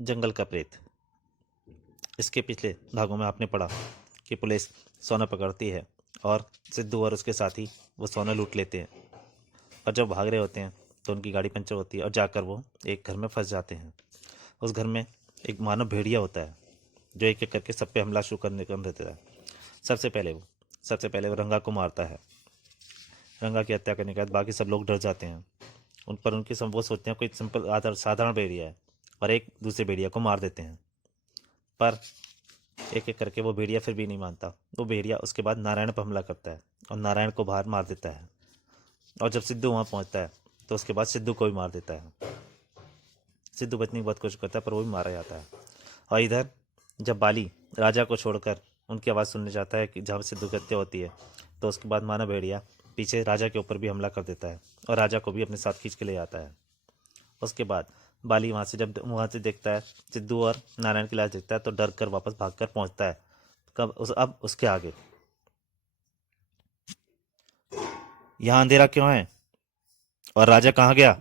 जंगल का प्रेत। इसके पिछले भागों में आपने पढ़ा कि पुलिस सोना पकड़ती है और सिद्धू और उसके साथी वो सोना लूट लेते हैं, और जब भाग रहे होते हैं तो उनकी गाड़ी पंचर होती है और जाकर वो एक घर में फंस जाते हैं। उस घर में एक मानव भेड़िया होता है जो एक एक करके सब पे हमला शुरू करने कर देता है। सबसे पहले वो रंगा को मारता है। रंगा की हत्या करने के बाद बाकी सब लोग डर जाते हैं। उन पर उनकी सब वो सोचते हैं कोई सिंपल साधारण भेड़िया है, और एक दूसरे भेड़िया को मार देते हैं। पर एक एक करके वो भेड़िया फिर भी नहीं मानता। वो भेड़िया उसके बाद नारायण पर हमला करता है और नारायण को बाहर मार देता है। और जब सिद्धू वहाँ पहुँचता है तो उसके बाद सिद्धू को भी मार देता है। सिद्धू बचने की बहुत कोशिश करता है पर वो भी मारा जाता है। और इधर जब बाली राजा को छोड़कर उनकी आवाज़ सुनने जाता है कि जहाँ सिद्धू की हत्या होती है, तो उसके बाद माना भेड़िया पीछे राजा के ऊपर भी हमला कर देता है और राजा को भी अपने साथ खींच के ले जाता है। उसके बाद बाली वहाँ से देखता है सिद्धू और नारायण की लाश देखता है तो डर कर वापस भाग कर पहुँचता है। अब उसके आगे, यहाँ अंधेरा क्यों है और राजा कहाँ गया?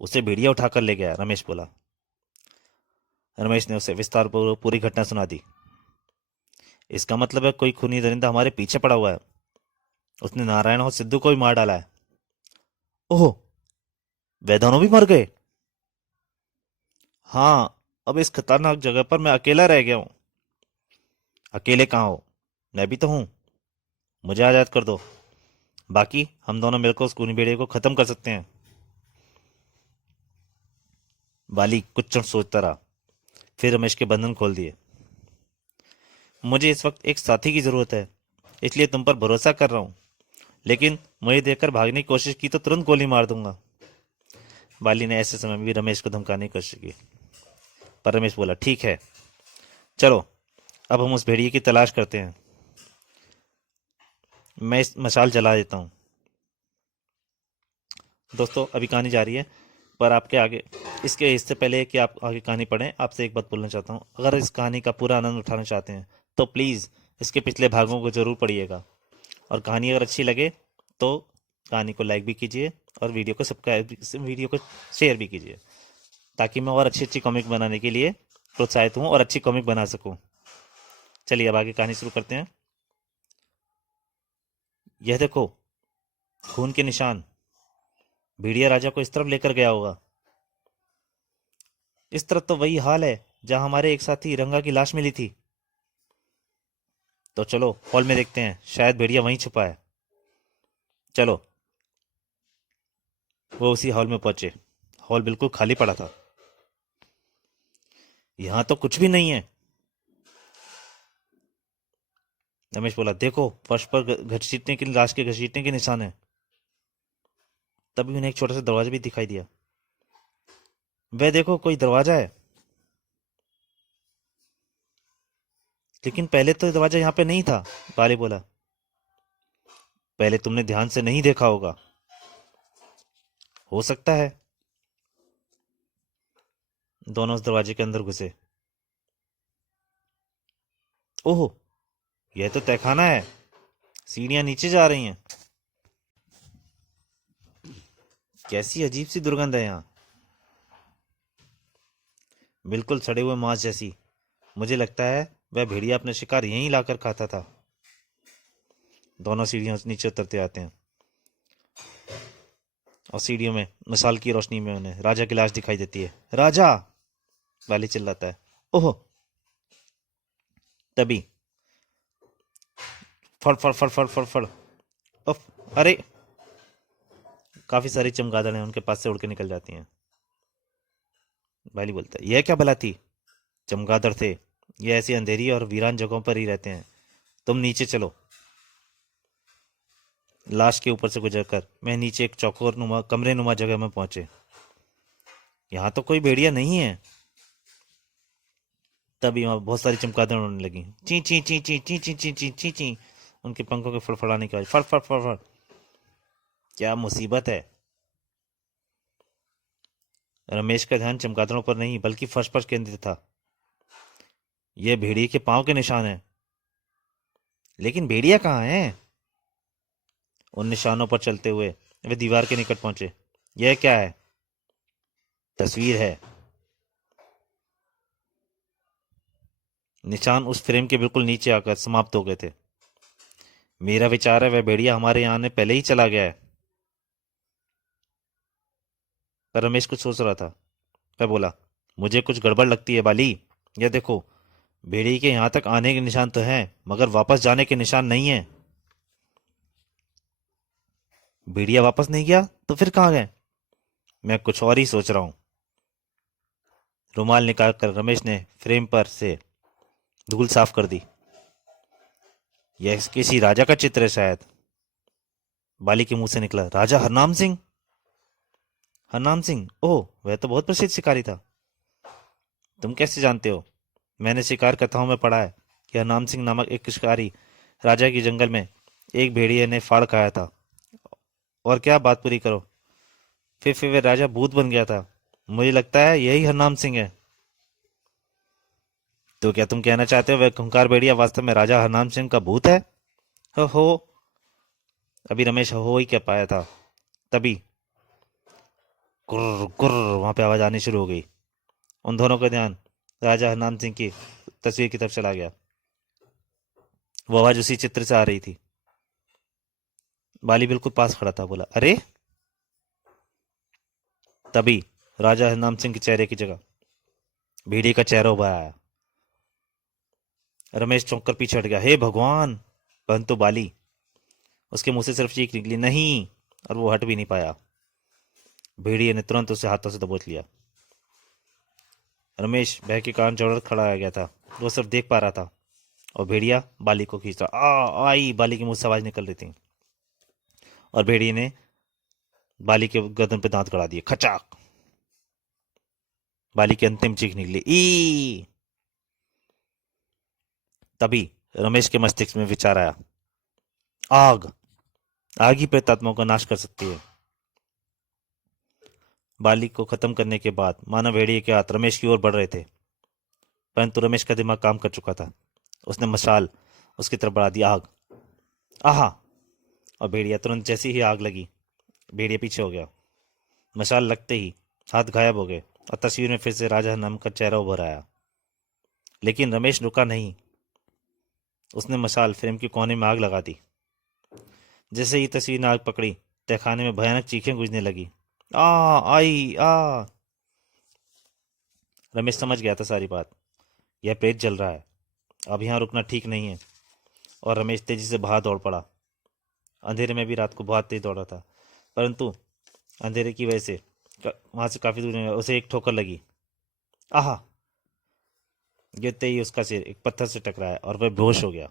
उसे भेड़िया उठाकर ले गया, रमेश बोला। रमेश ने उसे विस्तार पूर्वक पूरी घटना सुना दी। इसका मतलब है कोई खूनी दरिंदा हमारे पीछे पड़ा हुआ है। उसने नारायण और सिद्धू को भी मार डाला है। ओह, वे दोनों भी मर गए? हाँ, अब इस खतरनाक जगह पर मैं अकेला रह गया हूँ। अकेले कहाँ हो? मैं भी तो हूँ। मुझे आजाद कर दो, बाकी हम दोनों मिलकर उस खूनी भेड़िए को खत्म कर सकते हैं। बाली कुछ क्षण सोचता रहा, फिर रमेश के बंधन खोल दिए। मुझे इस वक्त एक साथी की जरूरत है, इसलिए तुम पर भरोसा कर रहा हूँ, लेकिन मुझे देखकर भागने की कोशिश की तो तुरंत गोली मार दूंगा। बाली ने ऐसे समय में भी रमेश को धमकाने की कोशिश की, पर रमेश बोला, ठीक है, चलो अब हम उस भेड़िए की तलाश करते हैं। मैं इस मशाल जला देता हूँ। दोस्तों, अभी कहानी जारी है, पर आपके आगे इससे पहले कि आप आगे कहानी पढ़ें, आपसे एक बात बोलना चाहता हूँ। अगर इस कहानी का पूरा आनंद उठाना चाहते हैं तो प्लीज़ इसके पिछले भागों को ज़रूर पढ़िएगा, और कहानी अगर अच्छी लगे तो कहानी को लाइक भी कीजिए और वीडियो को शेयर भी कीजिए, ताकि मैं और अच्छी अच्छी कॉमिक बनाने के लिए प्रोत्साहित हूँ और अच्छी कॉमिक बना सकूँ। चलिए अब आगे कहानी शुरू करते हैं। यह देखो, खून के निशान। भेड़िया राजा को इस तरफ लेकर गया होगा। इस तरफ तो वही हाल है जहां हमारे एक साथी रंगा की लाश मिली थी। तो चलो हॉल में देखते हैं, शायद भेड़िया वहीं छुपा है। चलो। वो उसी हॉल में पहुंचे। हॉल बिल्कुल खाली पड़ा था। यहां तो कुछ भी नहीं है, रमेश बोला। देखो, फर्श पर घसीटने की लाश के घसीटने के निशान है। तभी उन्हें एक छोटा सा दरवाजा भी दिखाई दिया। वह देखो, कोई दरवाजा है। लेकिन पहले तो दरवाजा यहाँ पे नहीं था, बाली बोला। पहले तुमने ध्यान से नहीं देखा होगा। हो सकता है। दोनों उस दरवाजे के अंदर घुसे। ओह, यह तो तहखाना है। सीढ़ियां नीचे जा रही हैं। कैसी अजीब सी दुर्गंध है यहाँ, बिल्कुल सड़े हुए मांस जैसी। मुझे लगता है वह भेड़िया अपने शिकार यहीं लाकर खाता था। दोनों सीढ़ियों से नीचे उतरते आते हैं और सीढ़ियों में मसाल की रोशनी में उन्हें राजा की लाश दिखाई देती है। राजा, वाली चिल्लाता है। ओह, तभी फड़ फड़ फड़ फड़ फड़ फड़। उफ, अरे, काफी सारी चमगादड़ें उनके पास से उड़ के निकल जाती हैं। वाली बोलता है, यह क्या भला थी? चमगादड़ थे। ये ऐसी अंधेरी और वीरान जगहों पर ही रहते हैं। तुम नीचे चलो। लाश के ऊपर से गुजरकर मैं नीचे एक चौकोर नुमा कमरे नुमा जगह में पहुंचे। यहाँ तो कोई भेड़िया नहीं है। तभी वहां बहुत सारी चमगादड़ उड़ने लगी। ची ची ची ची ची ची ची ची ची ची। उनके पंखों के फड़फड़ाने की आवाज। फड़ फड़ फड़ फड़। क्या मुसीबत है? रमेश का ध्यान चमगादड़ों पर नहीं बल्कि फर्श पर केंद्रित था। यह भेड़िए के पांव के निशान है, लेकिन भेड़िया कहाँ है? उन निशानों पर चलते हुए वे दीवार के निकट पहुंचे। यह क्या है? तस्वीर है। निशान उस फ्रेम के बिल्कुल नीचे आकर समाप्त हो गए थे। मेरा विचार है वह भेड़िया हमारे यहाँ ने पहले ही चला गया है। पर रमेश कुछ सोच रहा था। वह बोला, मुझे कुछ गड़बड़ लगती है बाली। यह देखो, भेड़िए के यहाँ तक आने के निशान तो हैं, मगर वापस जाने के निशान नहीं है। भेड़िया वापस नहीं गया तो फिर कहाँ गए? मैं कुछ और ही सोच रहा हूँ। रुमाल निकालकर रमेश ने फ्रेम पर से धूल साफ कर दी। यह किसी राजा का चित्र है शायद। बाली के मुंह से निकला, राजा हरनाम सिंह? हरनाम सिंह? ओह, वह तो बहुत प्रसिद्ध शिकारी था। तुम कैसे जानते हो? मैंने शिकार कथाओं में पढ़ा है कि हरनाम सिंह नामक एक शिकारी राजा की जंगल में एक भेड़िए ने फाड़ खाया था। और क्या, बात पूरी करो। फिर वह राजा भूत बन गया था। मुझे लगता है यही हरनाम सिंह है। तो क्या तुम कहना चाहते हो वह खूंखार भेड़िया वास्तव में राजा हरनाम सिंह का भूत है? हो। अभी रमेश हो ही क्या पाया था, तभी कुर्र कुर्र वहां पे आवाज आनी शुरू हो गई। उन दोनों का ध्यान राजा हरनाम सिंह की तस्वीर की तरफ चला गया। वो आवाज उसी चित्र से आ रही थी। बाली बिल्कुल पास खड़ा था, बोला, अरे। तभी राजा हरनाम सिंह के चेहरे की जगह भेड़िए का चेहरा उभर आया। रमेश चौंक कर पीछे हट गया। हे भगवान! परंतु बाली, उसके मुंह से सिर्फ चीख निकली, नहीं, और वो हट भी नहीं पाया। भेड़िए ने तुरंत उसे हाथों से दबोच लिया। रमेश भय के कारण जड़ खड़ा आ गया था। वो सिर्फ देख पा रहा था और भेड़िया बाली को खींच रहा। आई! बाली के मुंह से आवाज निकल रही थी और भेड़िए ने बाली के गर्दन पे दांत गड़ा दिए। खचाक! बाली की अंतिम चीख निकली, ई! तभी रमेश के मस्तिष्क में विचार आया, आग! आग ही प्रेतात्माओं का नाश कर सकती है। बाली को खत्म करने के बाद मानव भेड़िए के हाथ रमेश की ओर बढ़ रहे थे, परंतु रमेश का दिमाग काम कर चुका था। उसने मशाल उसकी तरफ बढ़ा दी। आग! आहा! और भेड़िया तुरंत जैसी ही आग लगी, भेड़िया पीछे हो गया। मशाल लगते ही हाथ गायब हो गए और तस्वीर में फिर से राजा नाम का चेहरा उभर आया। लेकिन रमेश रुका नहीं। उसने मशाल फ्रेम के कोने में आग लगा दी। जैसे ही तस्वीर ने आग पकड़ी, तहखाने में भयानक चीखें गूंजने लगी। आई! रमेश समझ गया था सारी बात। यह प्रेत जल रहा है। अब यहाँ रुकना ठीक नहीं है। और रमेश तेजी से बाहर दौड़ पड़ा। अंधेरे में भी रात को बहुत तेज दौड़ा था, परंतु अंधेरे की वजह से वहां से काफी दूर उसे एक ठोकर लगी। आहा! गिरते ही उसका सिर एक पत्थर से टकराया और वह बेहोश हो गया।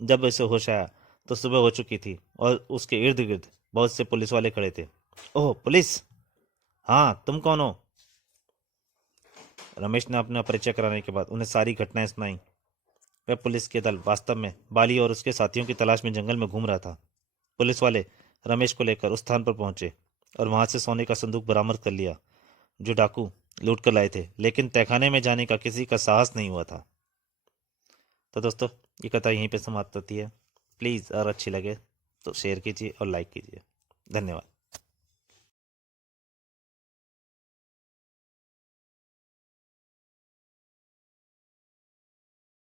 जब उसे होश आया तो सुबह हो चुकी थी और उसके इर्द गिर्द बहुत से पुलिस वाले खड़े थे। ओह, पुलिस! हाँ, तुम कौन हो? रमेश ने अपना परिचय कराने के बाद उन्हें सारी घटनाएं सुनाई। वह पुलिस के दल वास्तव में बाली और उसके साथियों की तलाश में जंगल में घूम रहा था। पुलिस वाले रमेश को लेकर उस स्थान पर पहुंचे और वहां से सोने का संदूक बरामद कर लिया जो डाकू लूट कर लाए थे, लेकिन तहखाने में जाने का किसी का साहस नहीं हुआ था। तो दोस्तों, ये कथा यहीं पे समाप्त होती है। प्लीज़, अगर अच्छी लगे तो शेयर कीजिए और लाइक कीजिए। धन्यवाद।